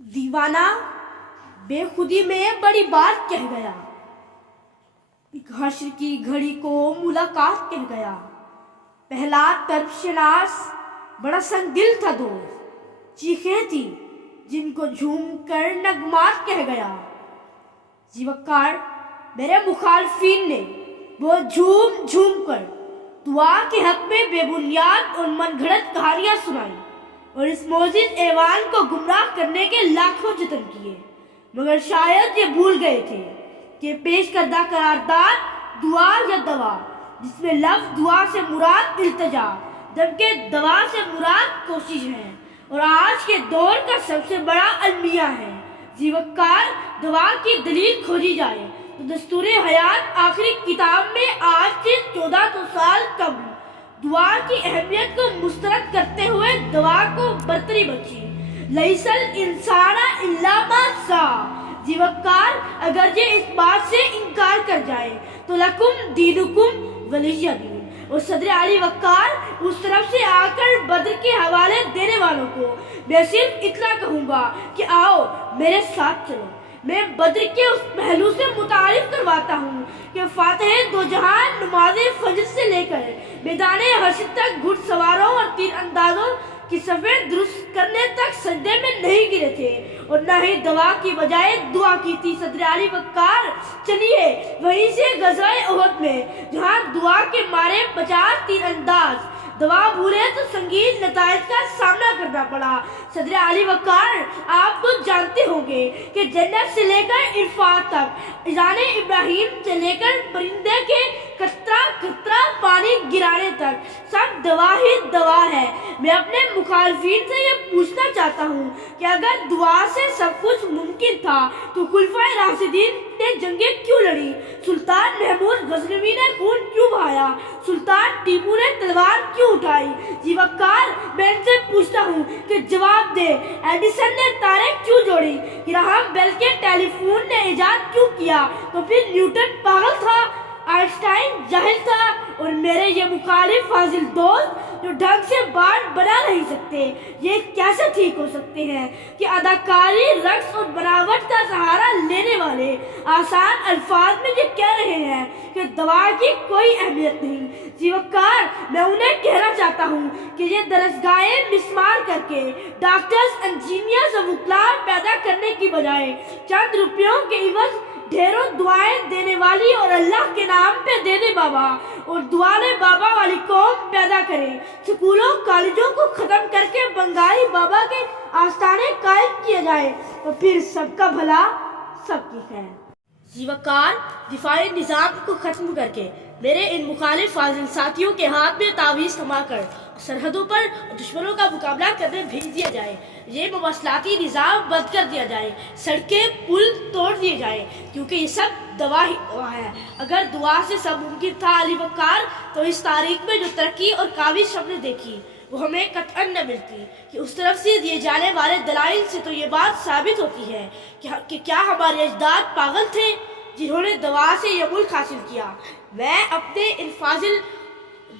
دیوانہ بے میں بڑی بات کہہ گیا، ایک حشر کی گھڑی کو ملاقات کہہ گیا۔ پہلا طرب شناس بڑا سنگ دل تھا دوست، چیخیں تھی جن کو جھوم کر نغمات کہہ گیا۔ جی وقار میرے مخالفین نے وہ جھوم جھوم کر دعا کے حق میں بے بنیاد اور من گھڑت کہانیاں سنائی اور اس معزز ایوان کو گمراہ کرنے کے لاکھوں جتن کیے، مگر شاید یہ بھول گئے تھے کہ پیش کردہ قرارداد دعا یا دوا، جس میں لفظ دعا سے مراد التجا جبکہ دوا سے مراد کوشش ہے، اور آج کے دور کا سب سے بڑا المیہ ہے۔ جی وقار دوا کی دلیل کھوجی جائے تو دستور حیات آخری کتاب میں آج سے 1400 سال قبل دعا کی اہمیت کو مسترد کرتے ہوئے دعا کو برتری بخشی۔ لیس الانسان الا ما سعی۔ جی وقار اگرچہ اس بات سے انکار کر جائے تو لکم دینکم ولی دین، اور صدر علی وقار اس طرف سے آ کر بدر کے حوالے دینے والوں کو میں صرف اتنا کہوں گا کہ آؤ میرے ساتھ چلو۔ میں بدر کے اس پہلو سے متعارف کرواتا ہوں کہ فاتح دو جہان نماز فجر سے لے کر میدان حشر تک گھڑ سواروں اور تیر اندازوں کی صفیں درست کرنے تک سجدے میں نہیں گرے تھے، اور نہ ہی دوا کی بجائے دعا کی تھی۔ صدر علی وقار چلیے وہیں سے غزوہ احد میں، جہاں دعا کے مارے 50 تیر انداز دوا بھولے تو سنگین نتائج کا سامنا کرنا پڑا۔ صدر علی وقار آپ تو جانتے ہوں گے کہ جنت سے لے کر عرفات تک، اذان ابراہیم سے لے کر پرندے کے قطرہ قطرہ پانی گرانے تک سب دوا ہی دوا ہے۔ میں اپنے مخالفین سے یہ پوچھنا چاہتا ہوں کہ اگر دعا سے سب کچھ ممکن تھا تو خلفائے راشدین نے جنگیں کیوں لڑی؟ سلطان محمود غزنوی نے خون کیوں بہایا؟ سلطان ٹیپو نے تلوار کیوں اٹھائی؟ جی وقار میں ان سے پوچھتا ہوں کہ جواب دے، ایڈیسن نے تاریں کیوں جوڑی؟ گراہم بیل کے ٹیلی فون نے ایجاد کیوں کیا؟ تو پھر نیوٹن پاگل تھا، آئنسٹائن جاہل تھا، اور میرے یہ مخالف فاضل دوست جو ڈھنگ سے بانڈ بنا نہیں سکتے، یہ کیسے ٹھیک ہو سکتے ہیں کہ اداکاری، رقص اور بناوٹ کا سہارا لینے والے آسان الفاظ میں یہ کہہ رہے ہیں کہ دوا کی کوئی اہمیت نہیں؟ جی وقار میں انہیں کہنا چاہتا ہوں کہ یہ درسگاہیں مسمار کر کے ڈاکٹرز، انجینئرز اور وکلاء پیدا کرنے کی بجائے چند روپیوں کے عوض ڈھیروں دعائیں دینے والی اور اللہ کے نام پہ دے دے بابا اور دعالے بابا والی قوم پیدا کرے۔ سکولوں کالجوں کو ختم کر کے بنگائی بابا کے آستانے قائم کیے جائے، اور پھر سب کا بھلا سب کی خیر۔ جی وقار دفاعی نظام کو ختم کر کے میرے ان مخالف فاضل ساتھیوں کے ہاتھ میں تعویذ تھما کر سرحدوں پر دشمنوں کا مقابلہ کرنے بھیج دیا جائے، یہ مواصلاتی نظام بند کر دیا جائے، سڑکیں پل توڑ دیے جائیں، کیونکہ یہ سب دوا ہی دوا ہے۔ اگر دعا سے سب ممکن تھا علی وقار، تو اس تاریخ میں جو ترقی اور کاوش ہم نے دیکھی وہ ہمیں قطعاً نہ ملتی کہ اس طرف سے دیے جانے والے دلائل سے تو یہ بات ثابت ہوتی ہے کہ کیا ہمارے اجداد پاگل تھے جنہوں نے دوا سے یہ ملک حاصل کیا۔ میں اپنے ان فاضل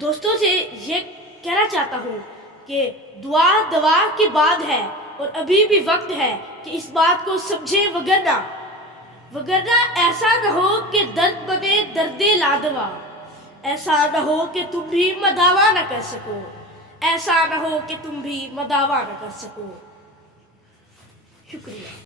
دوستوں سے یہ کہنا چاہتا ہوں کہ دعا دوا کے بعد ہے، اور ابھی بھی وقت ہے کہ اس بات کو سمجھیں، وگرنہ ایسا نہ ہو کہ درد بنے درد لادوا، ایسا نہ ہو کہ تم بھی مداوا نہ کر سکو، ایسا نہ ہو کہ تم بھی مداوا نہ کر سکو۔ شکریہ۔